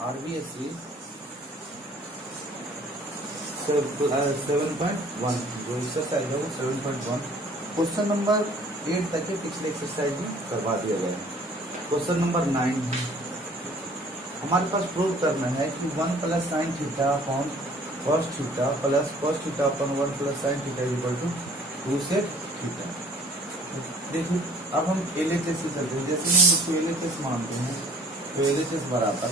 RBSC 7.1 जो exercise है वो 7.1 क्वेश्चन नंबर 8 तक के पिछले एक्सरसाइज में करवा दिया गया है। क्वेश्चन नंबर 9 है, हमारे पास प्रूव करना है कि 1 plus sine theta upon cos theta plus cos theta upon 1 plus sine theta equal to 2 sec theta. देखिए अब हम LHS से चलते हैं। जैसे हम इसको LHS मानते हैं तो LHS बराबर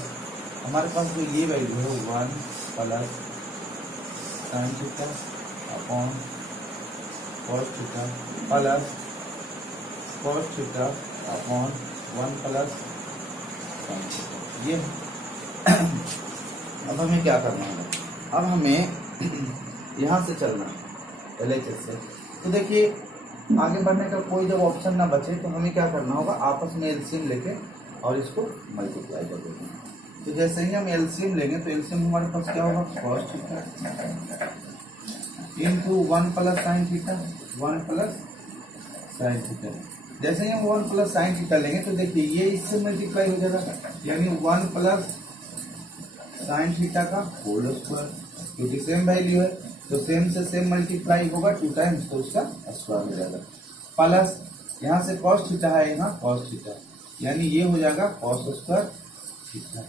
हमारे पास जो ये वैल्यू है 1 plus sine theta upon cos theta plus cos theta upon 1 plus sine theta, ये अब हमें क्या करना है, अब हमें यहाँ से चलना है LHS से। तो देखिए आगे बढ़ने का कोई जब ऑप्शन ना बचे तो हमें क्या करना होगा, आपस में एलसीएम लेके और इसको मल्टीप्लाई कर देंगे। तो जैसे ही हम एलसीएम लेंगे तो एलसीएम हमारे पास क्या होगा, cos theta into 1 plus sine theta 1 plus sine theta. जैसे ही हम 1 प्लस साइन थीटा लेंगे तो देखिए ये इससे मल्टीप्लाई हो जाएगा, यानी 1 प्लस साइन थीटा का होल स्क्वायर, क्योंकि सेम वैल्यू है तो सेम से सेम मल्टीप्लाई होगा 2 टाइम्स तो उसका स्क्वायर हो जाएगा। प्लस यहाँ से कॉस थीटा है, यहाँ कॉस थीटा, यानी ये हो जाएगा कॉस स्क्वायर थीटा।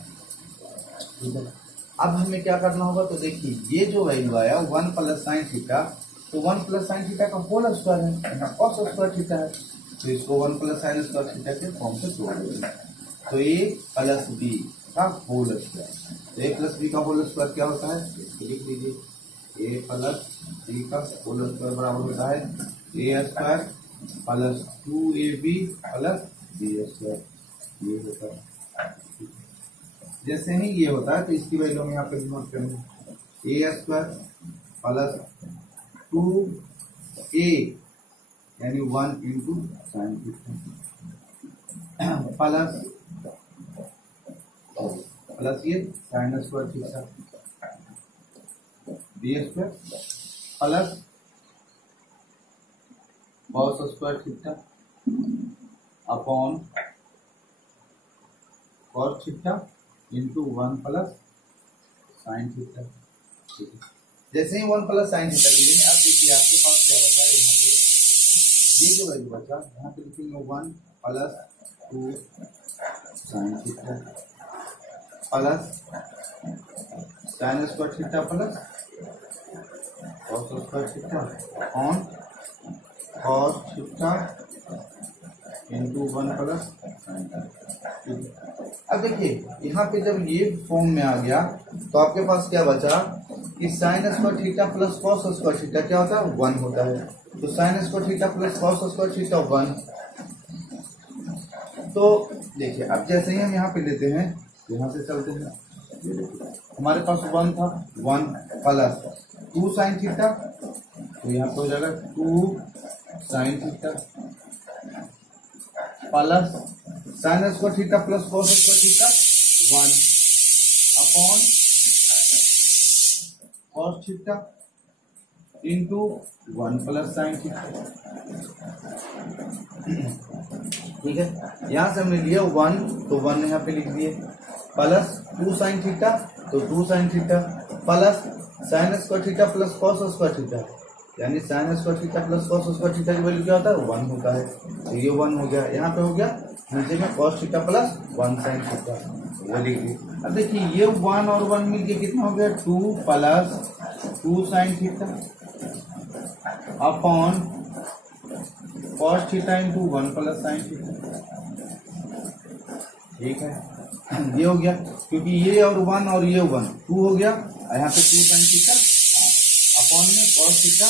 ठीक है, अब हमें क्या करना होगा, तो देखिए ये जो वैल्यू आया 1 प्लस साइन थीटा, तो 1 प्लस साइन थीटा का होल स्क्वायर है, यहाँ कॉस स्क्वायर थीटा है, तो इसको 1 प्लस साइन स्क्वायर थीटा के फॉर्म से जोड़ देंगे। तो ए प्लस बी का होल स्क्वायर, तो ए प्लस बी का होल स्क्वायर क्या होता है, लिख लीजिए ए प्लस बी का होल स्क्वायर बराबर होता है A square plus 2ab plus B square, ये होता है। जैसे ही ये होता है तो इसकी वैल्यू हम यहाँ पे नोट करेंगे, ए स्क्वायर प्लस 2a यानी 1 इंटू साइन थीटा प्लस ये sine square theta B square plus cos square theta upon cos theta into 1 plus sine theta. जैसे ही 1 प्लस साइन थीटा लिखेंगे, अब देखिए आपके पास क्या होता है, यहाँ पे ये जो वैल्यू बचा यहाँ पे लिखेंगे 1 plus 2 sine theta plus sine square theta plus cos square theta on cos theta into 1 plus sine theta. अब देखिए यहाँ पे जब ये फॉर्म में आ गया तो आपके पास क्या बचा कि sine square theta plus cos square theta क्या होता है, 1 होता है। तो sign square theta plus cos square theta 1। तो देखिए अब जैसे ही हम यहाँ पे लेते हैं, यहाँ से चलते हैं, हमारे पास 1 था, 1 प्लस 2 साइन थीटा, तो यहाँ पे हो जाएगा 2 sine theta plus sine square theta plus cos square theta 1 upon cos theta into 1 plus sine theta. ठीक है, यहां से हमने लिया 1 तो 1 यहाँ पे लिख दिए, प्लस 2 साइन थीटा तो 2 sine theta plus sine square theta plus cos square theta, यानी sine square theta plus cos square theta की वैल्यू क्या होता है, 1 होता है। तो ये 1 हो गया, यहाँ पे हो गया नीचे में cos theta plus 1 sine theta, वो लिख दिए। अब देखिए ये 1 और 1 मिलके कितना हो गया, 2 plus 2 sine theta upon cos theta into 1 plus sine theta. ठीक है, ये हो गया, क्योंकि ये और 1 और ये 1 2 हो गया, यहाँ पे 2 साइन थीटा अपॉन में cos theta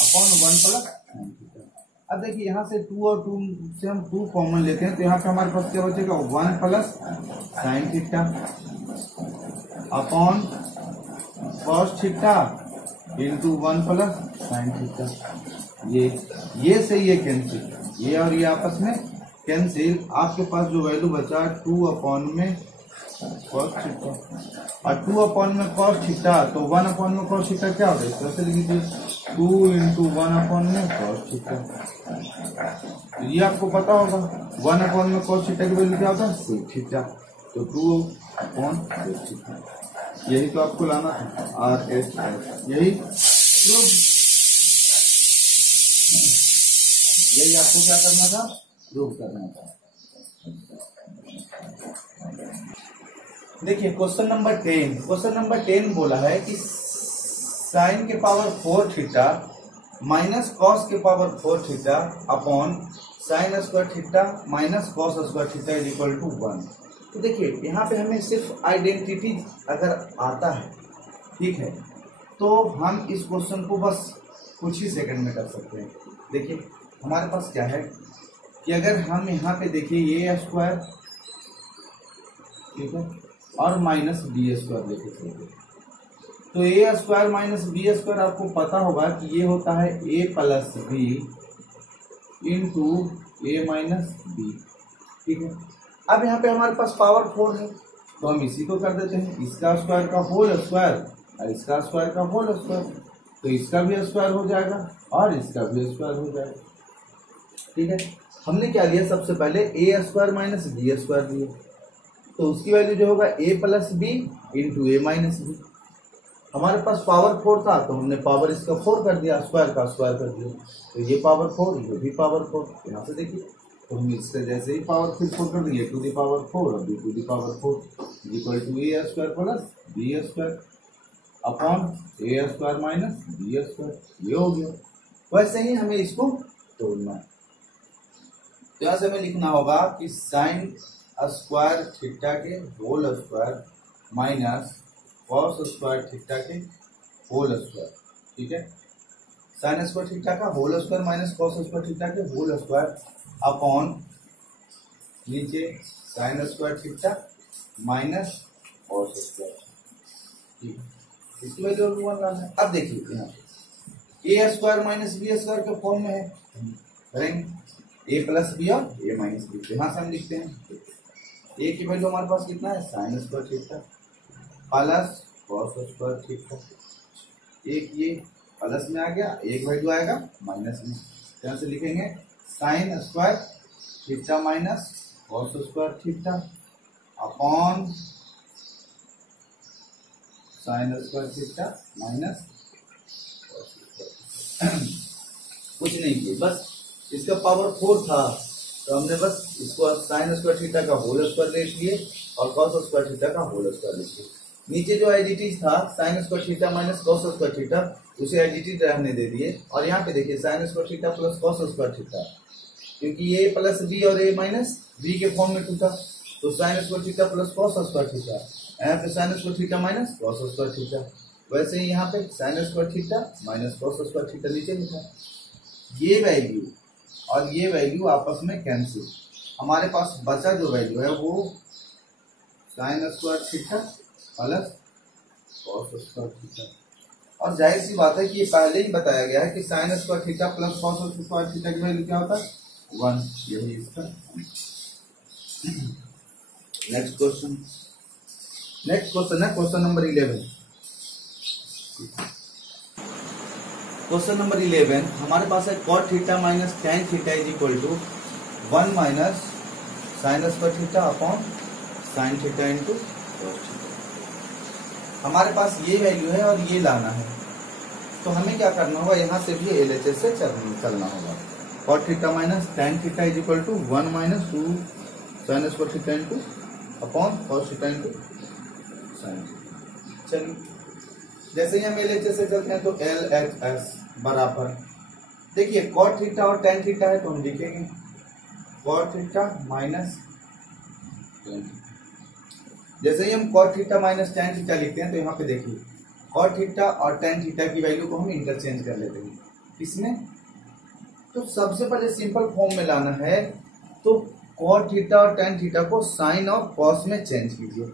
upon 1 plus sine theta. अब देखिए यहाँ से 2 और 2 से हम 2 कॉमन लेते हैं तो यहाँ पे हमारे पास क्या बचेगा, 1 plus sine theta upon cos theta into 1 plus sine theta. ये से ये कैंसिल, ये और ये आपस में कैंसिल, आपके पास जो वैल्यू बचा 2 अपॉन में कॉस थीटा और 2 अपॉन में कॉस थीटा, तो 1 अपॉन में कॉस थीटा क्या होता है, इस तरह से लिख दीजिए 2 इंटू 1 अपॉन में कॉस थीटा। ये आपको पता होगा 1 अपॉन में कॉस थीटा की वैल्यू क्या होता है, सेक थीटा। तो 2/cos थीटा, यही तो आपको लाना था, RHS, यही आपको क्या करना था, प्रूव करना था। देखिए क्वेश्चन नंबर 10 बोला है कि साइन के पावर 4 थीटा माइनस कॉस के power 4 theta upon sine square theta minus cos square theta is equal to 1। तो देखिए यहाँ पे हमें सिर्फ आइडेंटिटी अगर आता है, ठीक है, तो हम इस क्वेश्चन को बस कुछ ही सेकंड में कर सकते हैं। देखिए हमारे पास क्या है कि अगर हम यहाँ पे देखिए ए स्क्वायर, ठीक है, और माइनस बी स्क्वायर लेके चलते, तो ए स्क्वायर माइनस बी स्क्वायर आपको पता होगा कि ये होता है ए प्लस बी इंटू ए माइनस बी, ठीक है। अब यहाँ पे हमारे पास पावर 4 है, तो हम इसी को कर देते हैं, इसका स्क्वायर का होल स्क्वायर और इसका स्क्वायर का होल स्क्वायर, तो इसका भी स्क्वायर हो जाएगा और इसका भी स्क्वायर हो जाएगा, ठीक है। हमने क्या लिया, सबसे पहले ए स्क्वायर माइनस बी स्क्वायर लिया, तो उसकी वैल्यू जो होगा ए प्लस बी इंटू ए माइनस बी। हमारे पास पावर 4 था तो हमने पावर इसका 4 कर दिया, स्क्वायर का स्क्वायर कर दिया, तो ये पावर 4, ये भी पावर 4। यहाँ से देखिए तो हम इससे जैसे ही पावर फिर 4 कर देंगे, टू दी पावर 4 और B to the power 4 equal to A square plus B square upon A square minus B square, ये हो गया। वैसे ही हमें इसको तोड़ना है, तो यहाँ से हमें लिखना होगा कि साइन स्क्वायर थीटा के whole square minus cos square theta के होल स्क्वायर, ठीक है। साइन स्क्वायर थीटा का whole square minus cos square theta के होल स्क्वायर अपॉन नीचे sine square theta minus cos square, ठीक है। इसकी वैल्यू 1 लाना है। अब देखिए यहाँ ए स्क्वायर माइनस बी स्क्वायर के फॉर्म में है, करेंगे ए प्लस बी और ए माइनस बी, यहाँ से हम लिखते हैं ए की वैल्यू हमारे पास कितना है, sine square theta plus cos square theta, एक ये प्लस में आ गया, एक वैल्यू आएगा माइनस में, यहाँ से लिखेंगे sign square theta minus cos square theta upon sine square theta minus कुछ नहीं किए, बस इसका पावर 4 था तो हमने बस इसको साइन स्क्वायर थीटा का होल स्क्वायर ले लिए और कॉस स्क्वायर थीटा का होल स्क्वायर ले लिए। नीचे जो आइडेंटिटी था sign square theta minus cos square theta, उसे आइडेंटिटी रहने दे दिए, और यहाँ पे देखिए sign square theta plus cos square theta, क्योंकि ए प्लस बी और ए माइनस बी के फॉर्म में टूटा, तो sign square theta plus cos square theta, यहाँ पे sign square theta minus cos square theta, वैसे ही यहाँ पे sign square theta minus cos square theta नीचे लिखा। ये वैल्यू और ये वैल्यू आपस में कैंसिल, हमारे पास बचा जो वैल्यू है वो sign square theta plus cos square theta, और जाहिर सी बात है कि ये पहले ही बताया गया है कि sine square theta plus cos square theta की वैल्यू क्या होता है, 1, यही इसका। नेक्स्ट क्वेश्चन है क्वेश्चन नंबर 11। क्वेश्चन नंबर 11 हमारे पास है cot theta minus tan theta is equal to 1 minus sine square theta upon sine theta into cos theta. हमारे पास ये वैल्यू है और ये लाना है, तो हमें क्या करना होगा, यहाँ से भी LHS से चलना होगा। Cot theta minus tan theta is equal to 1 minus 2 sine square theta into upon cos theta into sine theta. चलिए जैसे ही हम LHS से चलते हैं तो LHS बराबर, देखिए कॉट थीटा और टेन थीटा है तो हम लिखेंगे cot theta minus tan theta. जैसे ही हम cot theta minus tan theta लिखते हैं तो यहाँ पे देखिए कॉट थीटा और टेन थीटा की वैल्यू को हम इंटरचेंज कर लेते हैं इसमें। तो सबसे पहले सिंपल फॉर्म में लाना है, तो कॉट थीटा और टेन थीटा को साइन और कॉस में चेंज कीजिए।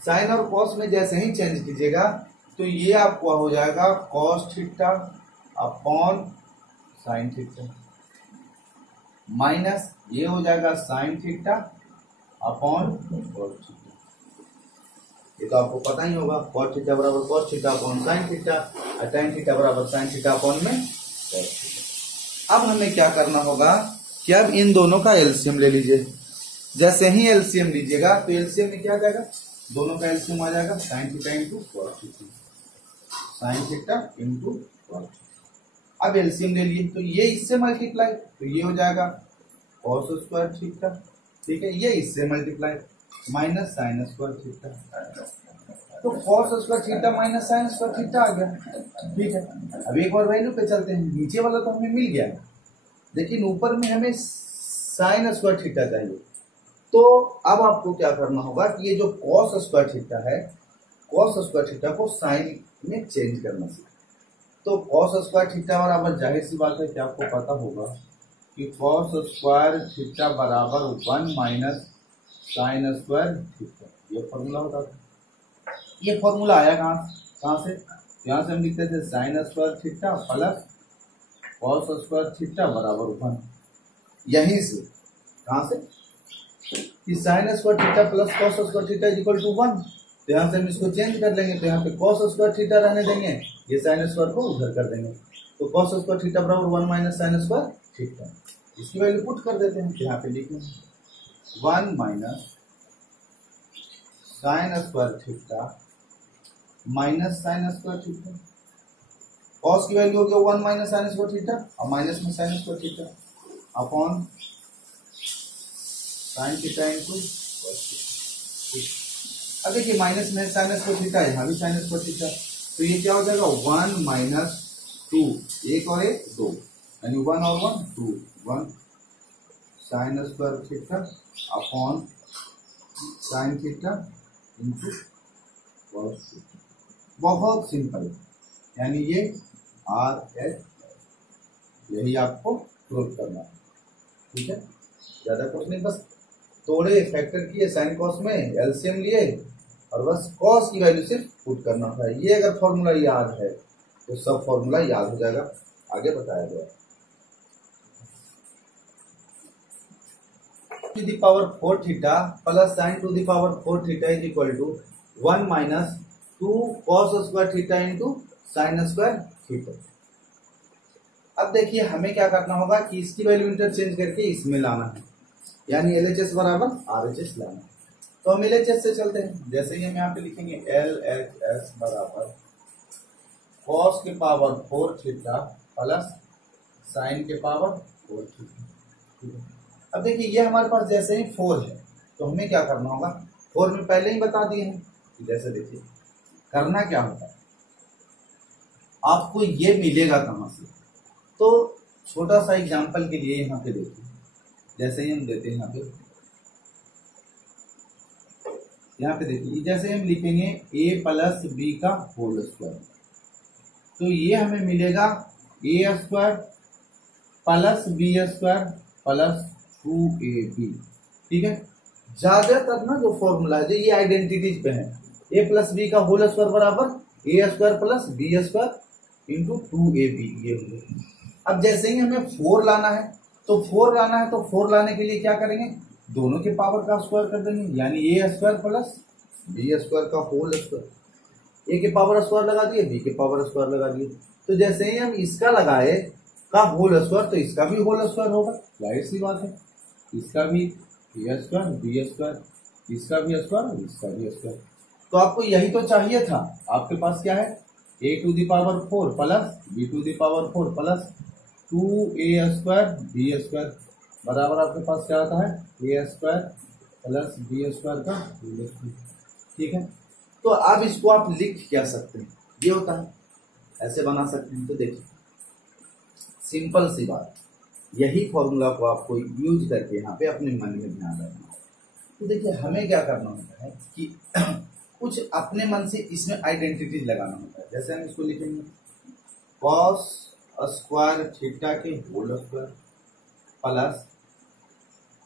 साइन और कॉस में जैसे ही चेंज कीजिएगा तो ये आपको हो जाएगा cos theta upon sine theta minus ये हो जाएगा sign theta upon cos theta. ये तो आपको पता ही होगा, कॉस थीटा बराबर cos theta upon sine theta और टेन थीटा बराबर साइन थीटा अपॉन में कॉस थीटा। अब हमें क्या करना होगा कि अब इन दोनों का एलसीएम ले लीजिए। जैसे ही एलसीएम लीजिएगा तो एलसीएम में क्या आ जाएगा, दोनों का एलसीएम आ जाएगा sign theta into cos theta, sign theta into cos. अब एलसीएम ले लिए तो ये इससे मल्टीप्लाई, तो ये हो जाएगा कॉस स्क्वायर थीटा, ठीक है, ये इससे multiply minus sine square theta, तो cos square theta minus sine square theta आ गया, ठीक है। अब एक बार वैल्यू पे चलते हैं, नीचे वाला तो हमें मिल गया, लेकिन ऊपर में हमें साइन स्क्वायर थीटा चाहिए। तो अब आपको क्या करना होगा कि ये जो कॉस स्क्वायर थीटा है, कॉस स्क्वायर थीटा को साइन में चेंज करना चाहिए। तो कॉस स्क्वायर थीटा बराबर, जाहिर सी बात है कि आपको पता होगा कि कॉस स्क्वायर थीटा बराबर 1 माइनस साइन स्क्वायर थीटा, ये फॉर्मूला होता था। ये फॉर्मूला आया कहाँ से, यहाँ से हम लिखते थे sine square theta plus cos square theta बराबर 1, यहीं से, कहाँ से कि sine square theta plus cos square theta is equal to 1, तो यहाँ से हम इसको चेंज कर लेंगे, तो यहाँ पे कॉस स्क्वायर थीटा रहने देंगे, ये साइन स्क्वायर को उधर कर देंगे, तो कॉस स्क्वायर थीटा बराबर 1 माइनस साइन स्क्वायर थीटा, इसकी वैल्यू पुट कर देते हैं, यहाँ पे लिखेंगे 1 minus sine square theta minus sine square theta, cos की वैल्यू हो गया 1 माइनस साइन स्क्वायर थीटा और माइनस में sign square theta upon sine theta into cos theta. अब देखिए माइनस में साइन स्क्वायर थीटा, यहाँ भी साइन स्क्वायर थीटा, तो ये क्या हो जाएगा 1 माइनस 2, एक और एक 2, यानी 1 और 1 2, 1 sign square theta upon sine theta into cos theta. बहुत सिंपल, यानी ये आर एच, यही आपको प्रूव करना है, ठीक है, ज्यादा कुछ नहीं, बस थोड़े फैक्टर किए साइन कॉस में, एलसीएम लिए और बस कॉस की वैल्यू सिर्फ पुट करना था। ये अगर फॉर्मूला याद है तो सब फॉर्मूला याद हो जाएगा, आगे बताया गया। To the power 4 theta plus sine to the power 4 theta is equal to 1 minus 2 cos square theta into sine square theta. अब देखिए हमें क्या करना होगा कि इसकी वैल्यू इंटरचेंज करके इसमें लाना है, यानी एलएचएस बराबर आरएचएस लाना है। तो हम एलएचएस से चलते हैं, जैसे ही हम यहाँ पे लिखेंगे एलएचएस बराबर कॉस के पावर 4 थीटा प्लस साइन के पावर 4 थीटा। अब देखिए ये हमारे पास जैसे ही 4 है तो हमें क्या करना होगा, 4 में पहले ही बता दिए हैं, जैसे देखिए करना क्या होता है, आपको ये मिलेगा कहां से, तो छोटा सा एग्जांपल के लिए यहाँ पे देखिए, जैसे ही हम देते हैं यहाँ पे देखिए, जैसे हम लिखेंगे a प्लस बी का होल स्क्वायर, तो ये हमें मिलेगा a square plus B square plus 2ab, ठीक है। ज्यादातर ना जो फॉर्मूला है, जो ये आइडेंटिटीज पे है, a प्लस बी का होल स्क्वायर बराबर a square plus B square into 2ab, ये हो गया। अब जैसे ही हमें 4 लाना है, तो 4 लाना है, तो 4 लाने के लिए क्या करेंगे, दोनों के पावर का स्क्वायर कर देंगे, यानी a square plus B square का होल स्क्वायर, a के पावर स्क्वायर लगा दिए, b के पावर स्क्वायर लगा दिए, तो जैसे ही हम इसका लगाए का होल स्क्वायर, तो इसका भी होल स्क्वायर होगा, जाहिर सी बात है, इसका भी a स्क्वायर बी स्क्वायर, इसका भी स्क्वायर, इसका भी स्क्वायर। तो आपको यही तो चाहिए था, आपके पास क्या है, a टू द पावर 4 प्लस b to the power 4 plus 2a square B square बराबर आपके पास क्या आता है, a square plus B square का होल स्क्वायर, ठीक है। तो अब इसको आप लिख क्या सकते हैं, ये होता है, ऐसे बना सकते हैं। तो देखिए सिंपल सी बात, यही फॉर्मूला को आपको यूज करके यहाँ पे अपने मन में ध्यान रखना है। तो देखिए हमें क्या करना होता है कि कुछ अपने मन से इसमें आइडेंटिटीज लगाना होता है। जैसे हम इसको लिखेंगे कॉस स्क्वायर थीटा के whole square plus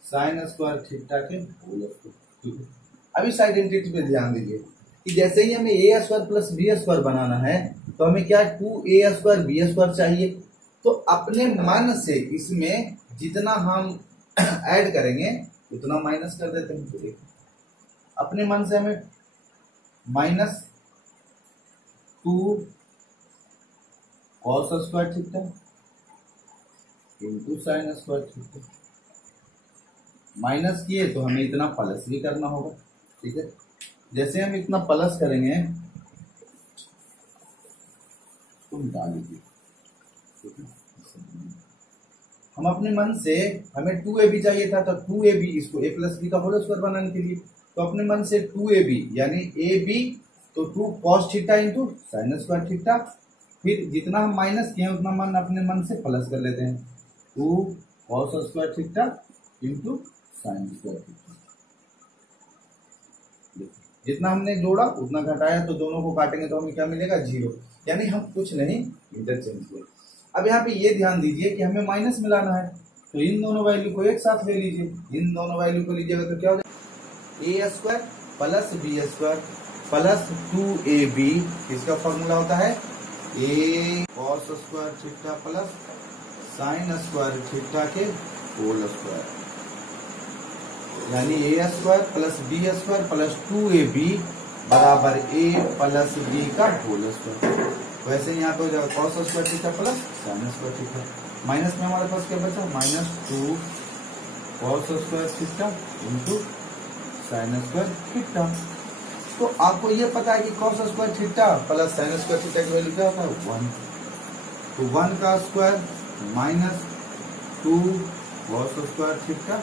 sine square theta के होल स्क्वायर, ठीक है। अब इस आइडेंटिटी पे ध्यान दीजिए कि जैसे ही हमें ए स्क्वायर प्लस बी स्क्वायर बनाना है, तो हमें क्या 2a स्क्वायर बी स्क्वायर चाहिए, तो अपने मन से इसमें जितना हम ऐड करेंगे उतना माइनस कर देते हैं। तो देखिए अपने मन से हमें minus 2 cos square theta into sine square theta minus किए तो हमें इतना प्लस भी करना होगा। ठीक है, जैसे हम इतना प्लस करेंगे तो मिटा लीजिए। ठीक है, हम अपने मन से, हमें 2ab चाहिए था तो 2ab, इसको a प्लस बी का होल स्क्वायर बनाने के लिए, तो अपने मन से 2ab यानी ab तो 2 cos theta into sine square theta, फिर जितना हम माइनस किए उतना मन अपने मन से प्लस कर लेते हैं, 2 cos square theta into sine square theta. जितना हमने जोड़ा उतना घटाया, तो दोनों को काटेंगे तो हमें क्या मिलेगा, 0, यानी हम कुछ नहीं इंटरचेंज किए। अब यहाँ पे ये ध्यान दीजिए कि हमें माइनस मिलाना है, तो इन दोनों वैल्यू को एक साथ ले लीजिए। इन दोनों वैल्यू को लीजिएगा तो क्या हो जाएगा, a square plus B square plus 2ab, इसका फॉर्मूला होता है a cos square theta plus sine square theta के होल स्क्वायर, यानी a square plus B square plus 2ab बराबर a प्लस b का होल स्क्वायर। वैसे यहाँ पे हो जाएगा cos square theta plus sine square theta, minus में हमारे पास क्या बचा, -2 cos square theta into sine square theta. तो आपको ये पता है कि cos square theta plus sine square theta की वैल्यू क्या होता है, 1, तो 1 का square -2 cos square theta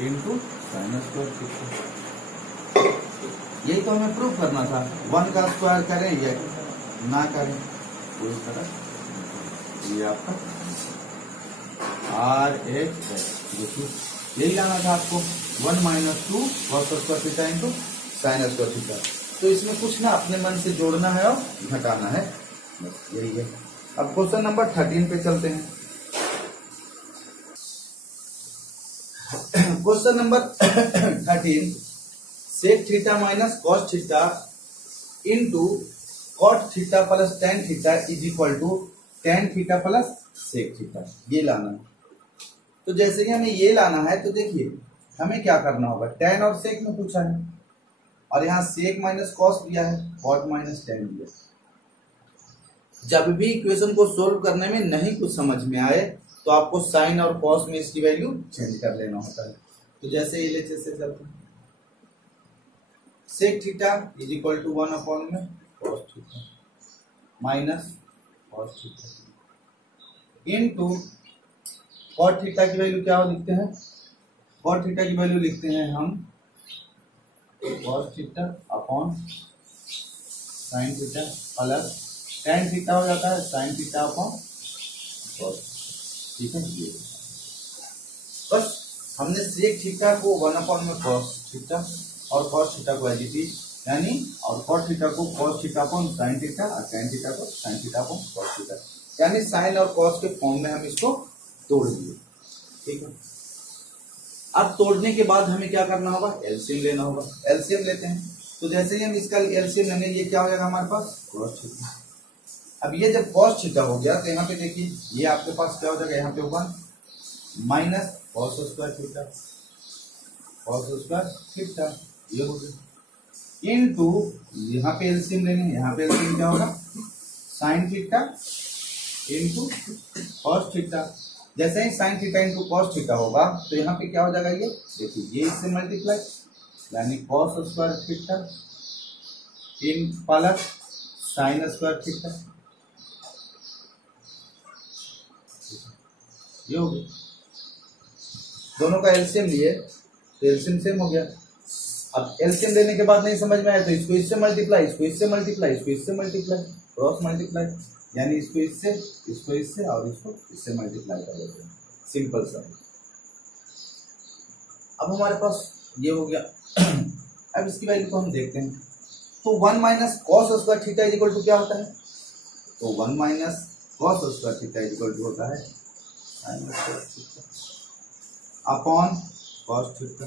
into sine square theta. यही तो हमें प्रूफ करना था, 1 का स्क्वायर करें या ना करें, तो इस तरह ये आपका RHS, देखिए यही लाना था आपको, 1 - 2 cos square theta into sine square theta. तो इसमें कुछ ना अपने मन से जोड़ना है और घटाना है, बस यही है। अब क्वेश्चन नंबर 13 पे चलते हैं। Question number 13, sec theta minus cos theta into cot theta plus tan theta is equal to tan theta plus sec theta, ये लाना है। तो जैसे कि हमें ये लाना है, तो देखिए हमें क्या करना होगा, टेन और सेक में पूछा है और यहाँ सेक माइनस कॉस दिया है, कॉट माइनस टेन दिया है। जब भी इक्वेशन को सोल्व करने में नहीं कुछ समझ में आए तो आपको साइन और कॉस में इसकी वैल्यू चेंज कर लेना होता है। तो जैसे एलएचएस से चलते हैं, sec theta is equal to 1 में cos theta minus cos theta into cot theta की वैल्यू क्या लिखते हैं, कॉट थीटा की वैल्यू लिखते हैं हम cos theta upon sine theta plus tan theta हो जाता है साइन थीटा अपॉन कॉस। ठीक है, ये बस हमने सेक थीटा को 1 में कॉस थीटा और कॉस थीटा को एज इट इज, यानी और कॉट थीटा को cos theta upon sine theta और टेन थीटा को sign theta upon cos theta, यानी साइन और कॉस के फॉर्म में हम इसको तोड़ दिए। ठीक है, अब तोड़ने के बाद हमें क्या करना होगा, एलसीएम लेना होगा। एलसीएम लेते हैं, तो जैसे ही हम इसका एलसीएम लेंगे, ये क्या हो जाएगा हमारे पास, कॉस थीटा। अब ये जब कॉस थीटा हो गया तो यहाँ पे देखिए ये आपके पास क्या हो जाएगा, यहाँ पे 1 minus cos square theta, cos square theta ये हो गया इनटू यहाँ पे एलसीएम लेंगे, यहाँ पे एलसीएम क्या होगा, sine theta into cos theta. जैसे ही sine theta into cos theta होगा तो यहाँ पे क्या हो जाएगा, ये देखिए ये इससे मल्टीप्लाई, यानी cos square theta in plus sine square theta, ये हो गया। दोनों का एलसीएम लिए तो एलसीएम सेम हो गया। अब एलसीएम लेने के बाद नहीं समझ में आया तो इसको इससे मल्टीप्लाई, इसको इससे मल्टीप्लाई, इसको इससे मल्टीप्लाई, क्रॉस मल्टीप्लाई, यानी इसको इससे और इसको इससे मल्टीप्लाई कर देते हैं, सिंपल सा। अब हमारे पास ये हो गया। अब इसकी वैल्यू को हम देखते हैं, तो 1 minus cos square theta is equal to क्या होता है, तो 1 minus cos square theta is equal to होता है sine square theta upon cos theta.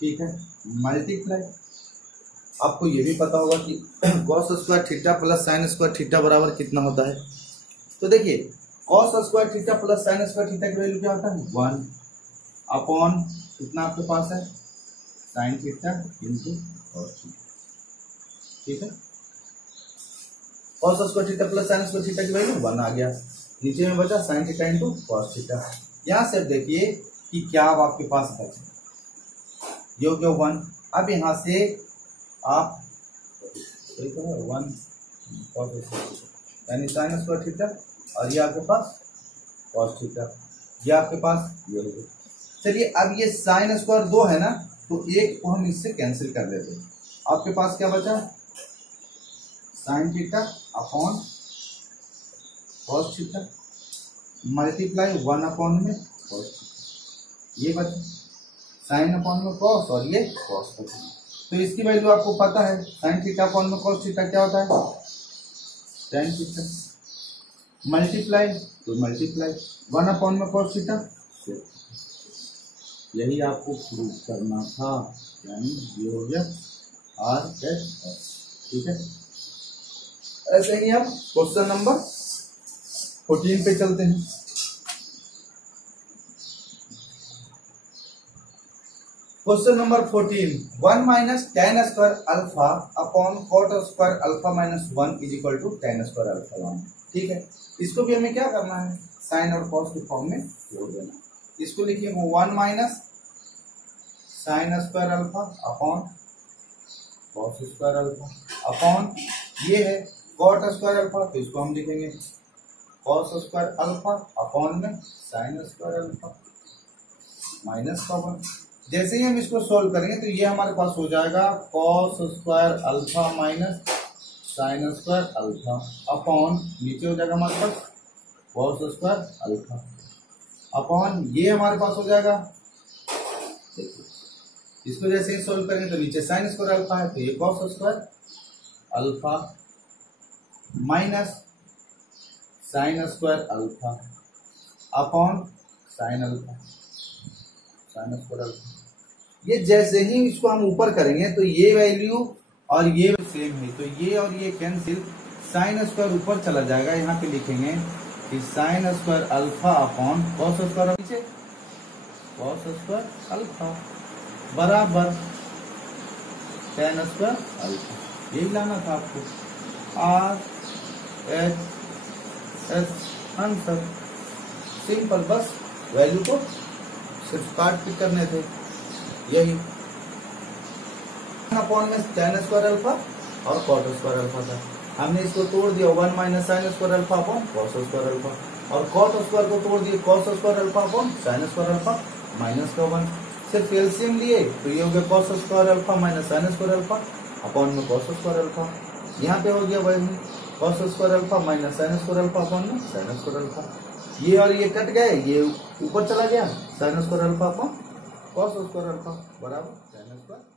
ठीक है, मल्टीप्लाई, आपको ये भी पता होगा कि cos square theta plus sine square theta बराबर कितना होता है। तो देखिए cos square theta plus sine square theta की वैल्यू क्या होता है, 1 अपॉन कितना आपके पास है, sign theta into cos theta. ठीक है, cos square theta plus sine square theta की वैल्यू 1 आ गया, नीचे में बचा sign theta into cos theta. यहाँ से देखिए कि कि क्या अब आपके पास बचे, ये हो गया 1। अब यहाँ से आप 1 यानी साइन स्क्वायर थीटा, और ये आपके पास कॉस थीटा, ये आपके पास ये हो गया। चलिए अब ये साइन स्क्वायर 2 है ना, तो एक को हम इससे कैंसिल कर लेते हैं। आपके पास क्या बचा, sign theta upon cos theta multiply 1 upon में कॉस थीटा, ये बचा साइन अपॉन में कॉस और ये कॉस बचा। तो इसकी वैल्यू आपको पता है, साइन थीटा अपॉन में कॉस थीटा क्या होता है, tan थीटा, मल्टीप्लाई तो मल्टीप्लाई 1 अपॉन में कॉस थीटा, यही आपको प्रूव करना था, यानी ये हो गया RHS। ठीक है, ऐसे ही हम क्वेश्चन नंबर 14 पे चलते हैं। Question number 14, 1 minus tan square alpha upon cot square alpha minus 1 is equal to tan square alpha 1। ठीक है, इसको भी हमें क्या करना है, साइन और कॉस के फॉर्म में जोड़ देना। इसको लिखिए 1 minus sine square alpha upon cos square alpha upon ये है कॉट स्क्वायर अल्फा, तो इसको हम लिखेंगे कॉस स्क्वायर अल्फा अपॉन में साइन स्क्वायर अल्फा माइनस का 1। जैसे ही हम इसको सोल्व करेंगे तो ये हमारे पास हो जाएगा cos square alpha minus sine square alpha upon नीचे हो जाएगा हमारे पास कॉस स्क्वायर अल्फा अपॉन ये हमारे पास हो जाएगा, इसको जैसे ही सोल्व करेंगे तो नीचे साइन स्क्वायर अल्फा है, तो ये cos square alpha minus sine square alpha upon sine alpha sine square alpha. ये जैसे ही इसको हम ऊपर करेंगे तो ये वैल्यू और ये सेम है, तो ये और ये कैंसिल, साइन स्क्वायर ऊपर चला जाएगा। यहाँ पे लिखेंगे कि sine square alpha upon cos square, नीचे कॉस स्क्वायर अल्फा बराबर tan स्क्वायर अल्फा। यही लाना था आपको, RHS आंसर। सिंपल, बस वैल्यू को सिर्फ काट पिक करने थे। यही अपॉन में tan स्क्वायर अल्फा और कॉट स्क्वायर अल्फा था, हमने इसको तोड़ दिया 1 minus sine square alpha upon cos square alpha, और कॉट स्क्वायर को तोड़ दिया cos square alpha upon sine square alpha minus का 1। सिर्फ एलसीएम लिए तो ये हो गया cos square alpha minus sine square alpha upon में कॉस स्क्वायर अल्फा। यहाँ पे हो गया वही cos square alpha minus sine square alpha upon में साइन स्क्वायर अल्फा। ये और ये कट गए, ये ऊपर चला गया, sine square alpha upon cos square alpha बराबर tan स्क्वायर।